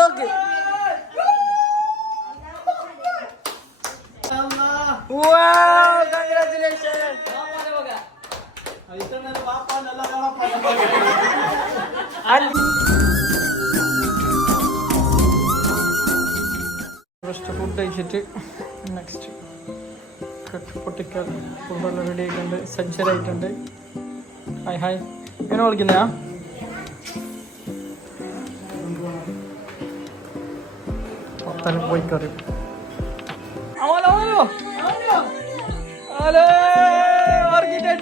Talk. Wow, congratulations. First food കഴിച്ചിട്ട് next പൊട്ടിക്കൽ ഫുഡെല്ലാം ready ആയിട്ടുണ്ട്, സജ്ജരായിട്ടുണ്ട്. ഹായ് ഹായ്, ഇങ്ങനെ വിളിക്കുന്നയാ? പത്തനം പോയി കറി. ഹലോ ഹലോ ഹലോ ഓർക്കിഡേ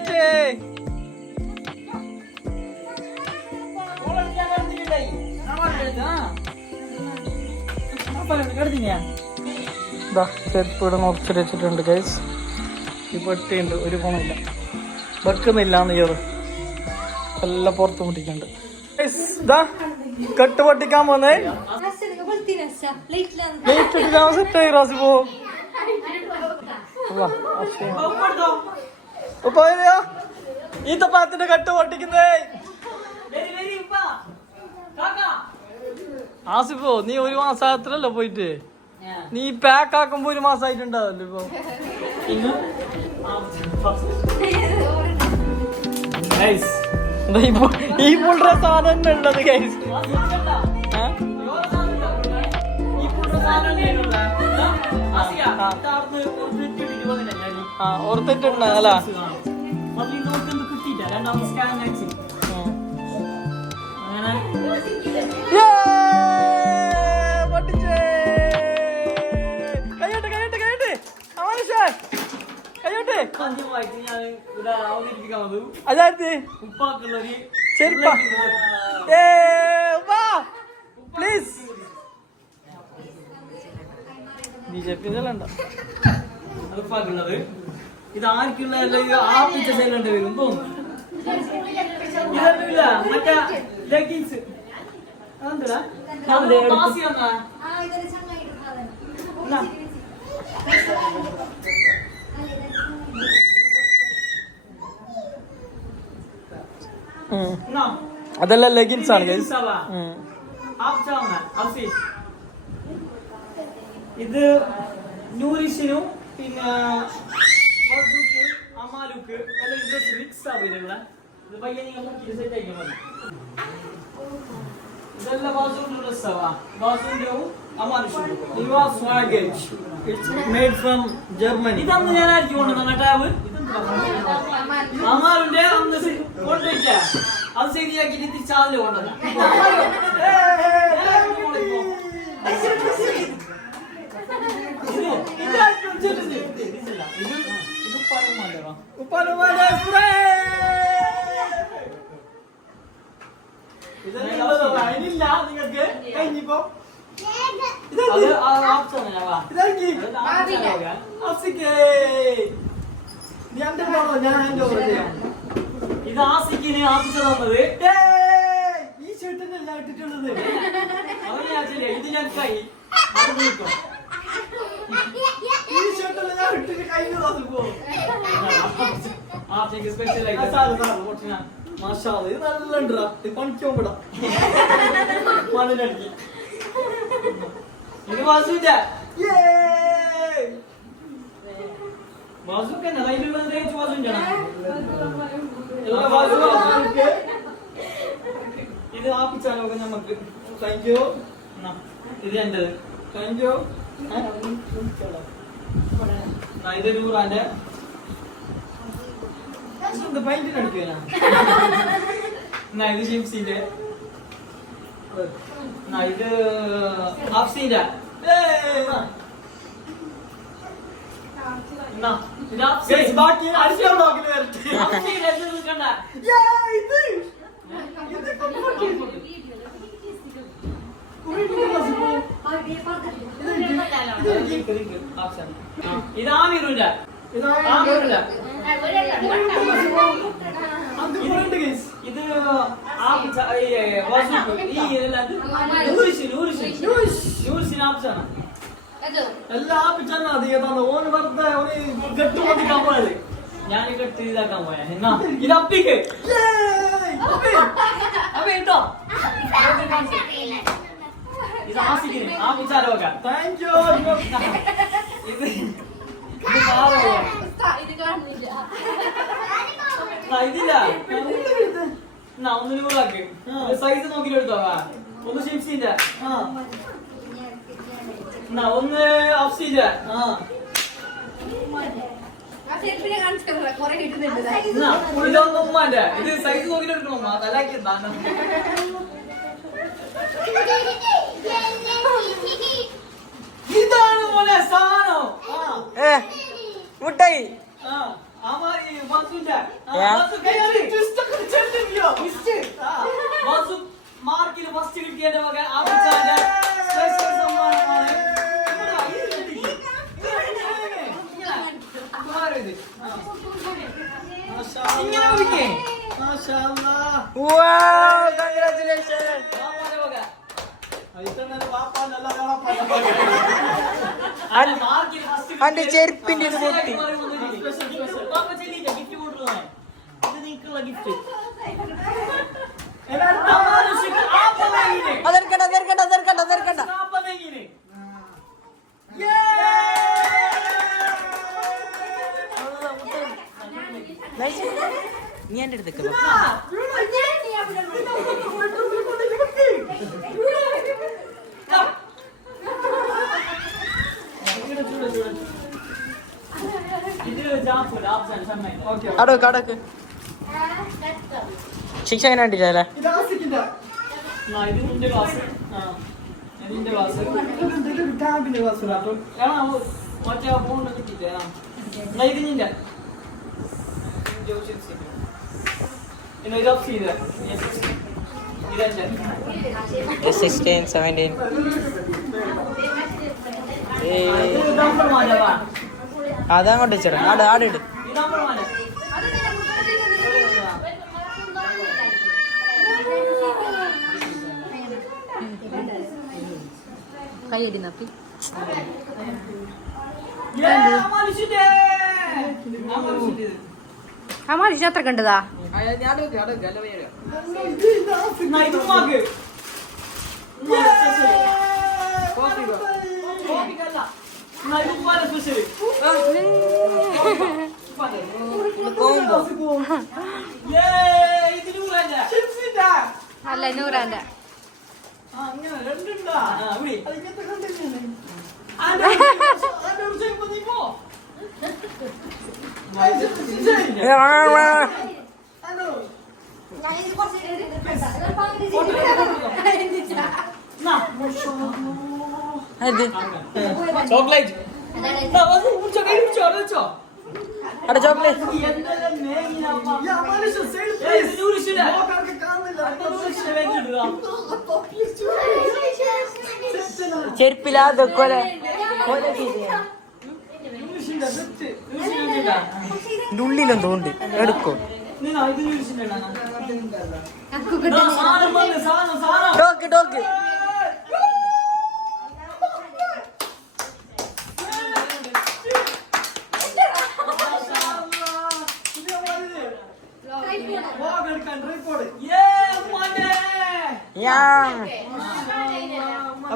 ചെരുപ്പ് ഇവിടെ മുറിച്ചിട്ട് വെച്ചിട്ടുണ്ട് ഗൈസ്. ഈ പെട്ടിയുണ്ട്, ഒരു ഗുണമില്ല, വെക്കുന്നില്ല നെയ്യറ് എല്ലാം പുറത്ത് മുട്ടിക്കുന്നുണ്ട്. ഇതാ കെട്ട് പൊട്ടിക്കാൻ പോന്നേ. ഈത്ത പാത്തിന്റെ കെട്ട് പൊട്ടിക്കുന്നേ. ആസിഫോ, നീ ഒരു മാസത്തിലല്ലോ പോയിട്ട്, നീ പാക്ക് ആക്കുമ്പോ ഒരു മാസമായിട്ടുണ്ടാവല്ലോ ഇപ്പൊ. ഈ ഫുൾ ഡ്രസ് സാധനം ഉള്ളത് ഗൈസ്. ഓർത്തിട്ടുണ്ട് അല്ല. പ്ലീസ് ബിജെപി ഇത് ആർക്കുള്ള ആ പിക്ചർ വരും തോന്നുന്നു. ഇതൊന്നുമില്ല, മറ്റേ ലെഗിൻസ് അതെല്ലാം ലെഗിൻസ് ആണ്. ഇത് നൂറിഷിനും പിന്നെ അമാലുക്ക് എല്ലാം മിക്സ് ആവില്ല. ഇത് പയ്യ നിങ്ങൾ സെറ്റ് ആക്കിയാൽ മതി. ഇതെല്ലാം ബാസുവിന്റെ ഡ്രസ്സാവാ, ബാസുവിന്റെ അമാലുഷും. It's made from Germany. ഇതന്ന് ഞാനായിരിക്കും കൊണ്ടുവന്ന ടാബ്. അമാലുന്റെ അന്ന് കൊണ്ടുവയ്ക്കാ, അത് ശരിയാക്കിട്ട് തിരിച്ചാതില് കൊണ്ടുവന്ന. ഇതില്ല നിങ്ങൾക്ക് കഴിഞ്ഞിപ്പോ. ഇത് ആസിക്കിന് ആപ്പിച്ച തന്നത്. ഈ ഷർട്ടിനല്ല ഇട്ടിട്ടുള്ളത്, ഇത് ഞാൻ കൈ ഈ ഷർട്ടല്ല ഞാൻ ഇട്ടിട്ട് കഴിഞ്ഞ സ്പെഷ്യൽ മാഷാ. ഇത് നല്ല ഉണ്ടാ, പണിക്കോടാ മണ്ണിനടിക്ക്. ഇത് വാസുവില്ല, വാസുക്ക് തന്നെ കയ്യിലുള്ളത് തേച്ച് വാസുവിന്റെ. ഇത് ആപ്പിച്ചാലോ നമുക്ക്. Thank you. ഇത് എന്റേത്. Thank you. ഇത് നൂറാന്റെ പെയിന്റിന് അടിക്കുക. ഇത് ജിംസിന്റെ. ഇത് ആഫ്സിന്റെ. ബാക്കി അടിച്ചാൽ ഇതാമിരുല്ല. ഇത് എല്ലാ ആപ്പിച്ചാണ് അധികം ഓന് വെറുതെ കെട്ട് പൊട്ടിക്കാൻ പോയത്. ഞാൻ കെട്ട് ഇതാക്കാൻ പോയാ. എന്നാ ഇത് അപ്പിക്ക് കേട്ടോ. ഇത് ആസിക്കിന് ആ വിചാരം വെക്കാം. Thank you. ഇത് ഇതില്ല ഒന്നിനും കൂടെ ആക്കി സൈസ് നോക്കിട്ട് എടുത്തോവാ. ഒന്ന് ഷിംസിന്റെ ഒന്ന് അഫ്സിന്റെ ഇതൊന്നും ഉമ്മാന്റെ. ഇത് സൈസ് നോക്കിട്ട് എടുക്കണം ഉമ്മ. തലാക്കി ഇതാണ് മോനെ സാധനം. മുട്ടായി മാർക്കിൽ ഫസ്റ്റ് കിട്ടിയതിന്റെ മകൻ ആബിച്ചാന്റെ സ്പെഷ്യൽ സമ്മാനമാണ്. ഇങ്ങനെ വിളിക്കേ. അന്റെ ചെരുപ്പിന്റെ ഇത് പൊട്ടി. അതെടുക്കണ്ട അതെടുക്കണ്ട അതെടുക്കണ്ട അതെടുക്കണ്ട. നീ എന്റെ അടുത്തേക്ക് അടക്ക് അടക്ക്. ശിക്ഷ എങ്ങനെ കണ്ടില്ലേ? അതങ്ങോട്ട് വെച്ചിട ആട് ആടിട്. കൈയടി നപ്പി അമാരിഷ് അത്ര കണ്ടതാ. അല്ല നൂറാന്റെ ചോക്ലേറ്റ് അവിടെ ചോക്ലേറ്റ് ചെരുപ്പില്ലാതെ കൊല ഉള്ളിലെന്തോ ഉണ്ട് എടുക്കോ. ടോക്ക് ടോക്ക്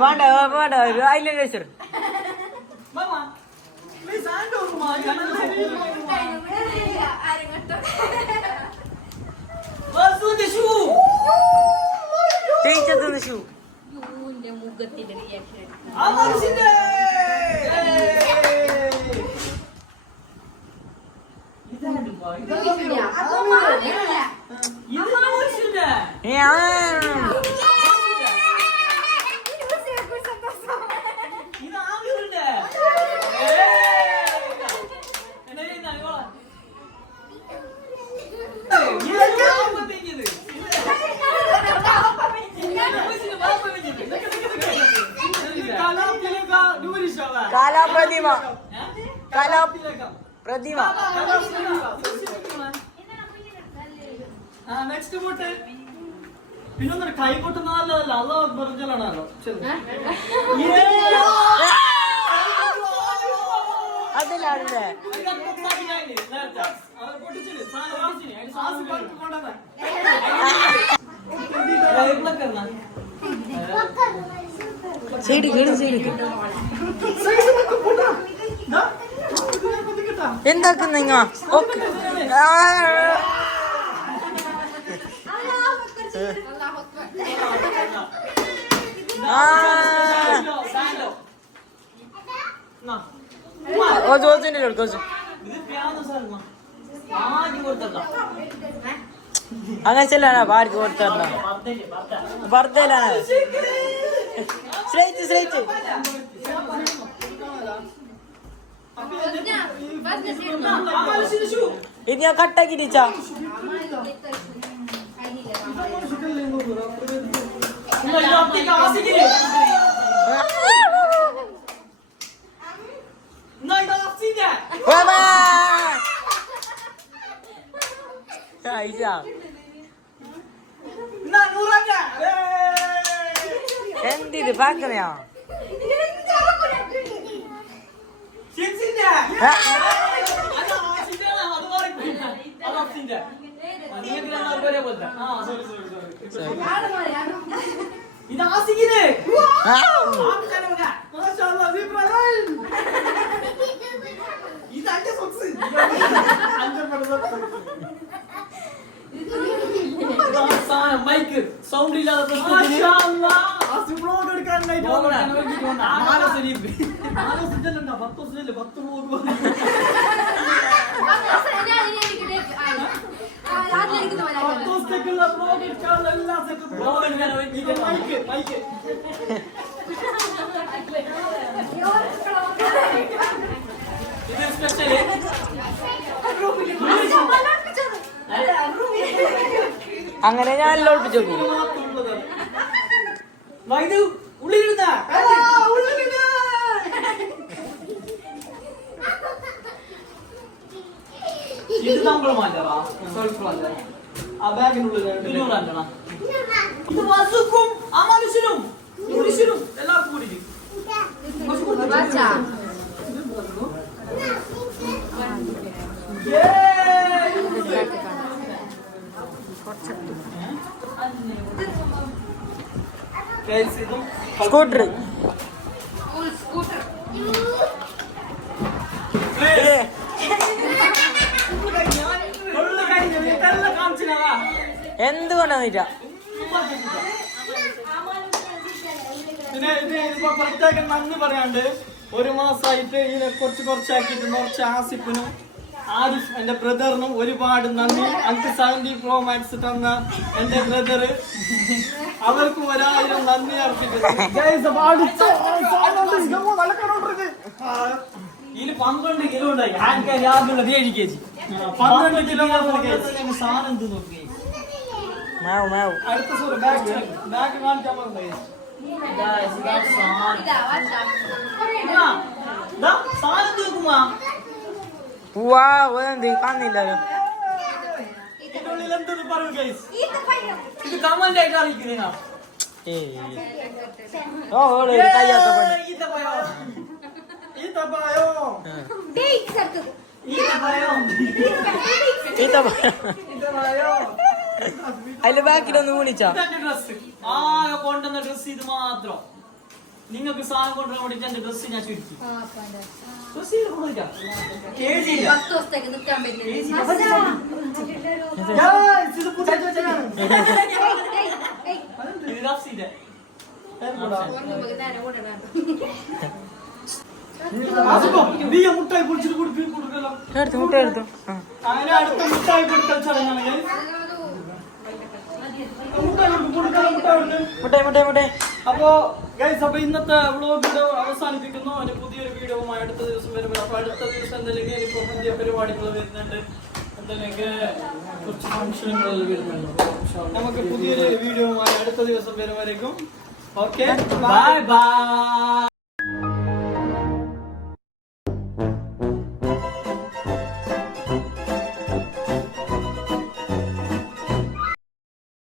വേണ്ട വേണ്ട ഒരു ഐലൻഡ് വെച്ചിട്ട് ടീച്ചർ ഷൂ മുഖത്തിന്റെ റിയാക്ഷൻ കലാപ്രതിമ കലാപ്രതിമ നെക്സ്റ്റ് പോട്ടെ. പിന്നൊന്നും കൈ പൊട്ടുന്നതല്ല അള്ളാഹു അക്ബർ ചൊല്ലണല്ലോ. അതിലാണല്ലേ സൈഡ് എന്താക്കുന്ന നിങ്ങ ഓക്കെ അങ്ങനെ ചെല്ലാണ് ആർക്ക് കൊടുത്തല്ല ബർത്തലാണ് ശ്രേയിച്ച് ഇത് ഞാൻ കട്ടാക്കി ടീച്ചാ എന്തിത് പാക്കുന്നയാ മൈക്ക് സൗണ്ട് ഇല്ലാതെ അങ്ങനെ ഞാൻ എല്ലാം ഒളിപ്പിച്ചു ഇത് നമ്മൾ മാറ്റാ ആ ബാഗിനുള്ളിൽ ഇത് വസുക്കും ആ മനുഷ്യനും പുരുഷനും എല്ലാവർക്കും കൂടി സ്കൂട്ടർ എന്തുകൊണ്ടാ പിന്നെ ഇതിപ്പോ പ്രത്യേകം നന്ദി പറയാണ്ട് ഒരു മാസമായിട്ട് ഇതിനെ കുറച്ചാക്കിയിട്ട് കുറച്ച് ആസിഫിനും ആരിഫ് എന്റെ ബ്രദറിനും ഒരുപാട് നന്ദി. എനിക്ക് 70 Pro Max തന്ന എന്റെ ബ്രദറ് അവർക്കും 1000 നന്ദി അർപ്പിക്കുന്നു. ഇതിൽ 12 കിലോ ഉണ്ടായി. 7 kg 12 കിലോ സാധനം എന്ത് നോക്കി അടുത്ത സൂറ് ബാഗ് കാണിക്കാൻ പറഞ്ഞു. സാധനം തീർക്കുമാ കാണുന്നില്ലല്ലോ. എന്തെന്ന് പറയൂ ഗൈസ്, ഇത് കമന്റ് ആയിട്ട് അറിയിക്കുന്നതിനാ അതില് ബാക്കിലൊന്ന് വിളിച്ചാ ഡ്രസ് ആ കൊണ്ടുവന്ന ഡ്രസ് ഇത് മാത്രം. നിങ്ങൾക്ക് സാധനം കൊണ്ടുവരാൻ വേണ്ടിട്ട് എന്റെ ഡ്രസ് ഞാൻ ചുരുക്കി. മുട്ടായി പൊളിച്ചിട്ട് കൊടുക്കല്ലോ. അങ്ങനെ അടുത്ത മുട്ടായി കൊടുക്കൽ ചടങ്ങാണ്. അപ്പോ ഗൈസ്, അപ്പൊ ഇന്നത്തെ വ്ളോഗ് അവസാനിപ്പിക്കുന്നു. അതിന് പുതിയൊരു വീഡിയോവുമായി അടുത്ത ദിവസം വരുമ്പോൾ. അപ്പൊ അടുത്ത ദിവസം എന്തെങ്കിലും ഇപ്പൊ പുതിയ പരിപാടികൾ വരുന്നുണ്ട്, എന്തെങ്കിലും കുറച്ച് ഫംഗ്ഷനുകൾ വരുന്നുണ്ട്. നമുക്ക് പുതിയൊരു വീഡിയോവുമായി അടുത്ത ദിവസം വരുമായിരിക്കും. Okay, bye bye.